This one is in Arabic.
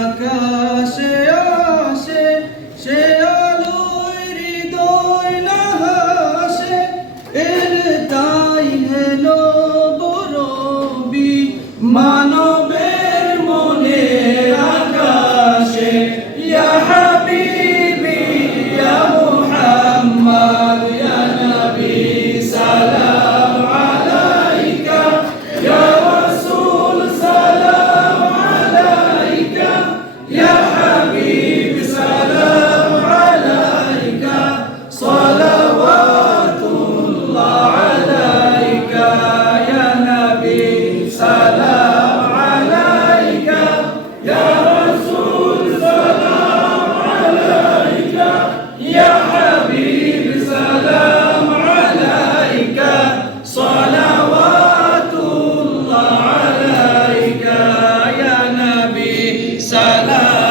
আকাশে يا حبيب سلام عليك. صلوات الله عليك. يا نبي سلام عليك. يا رسول سلام عليك. la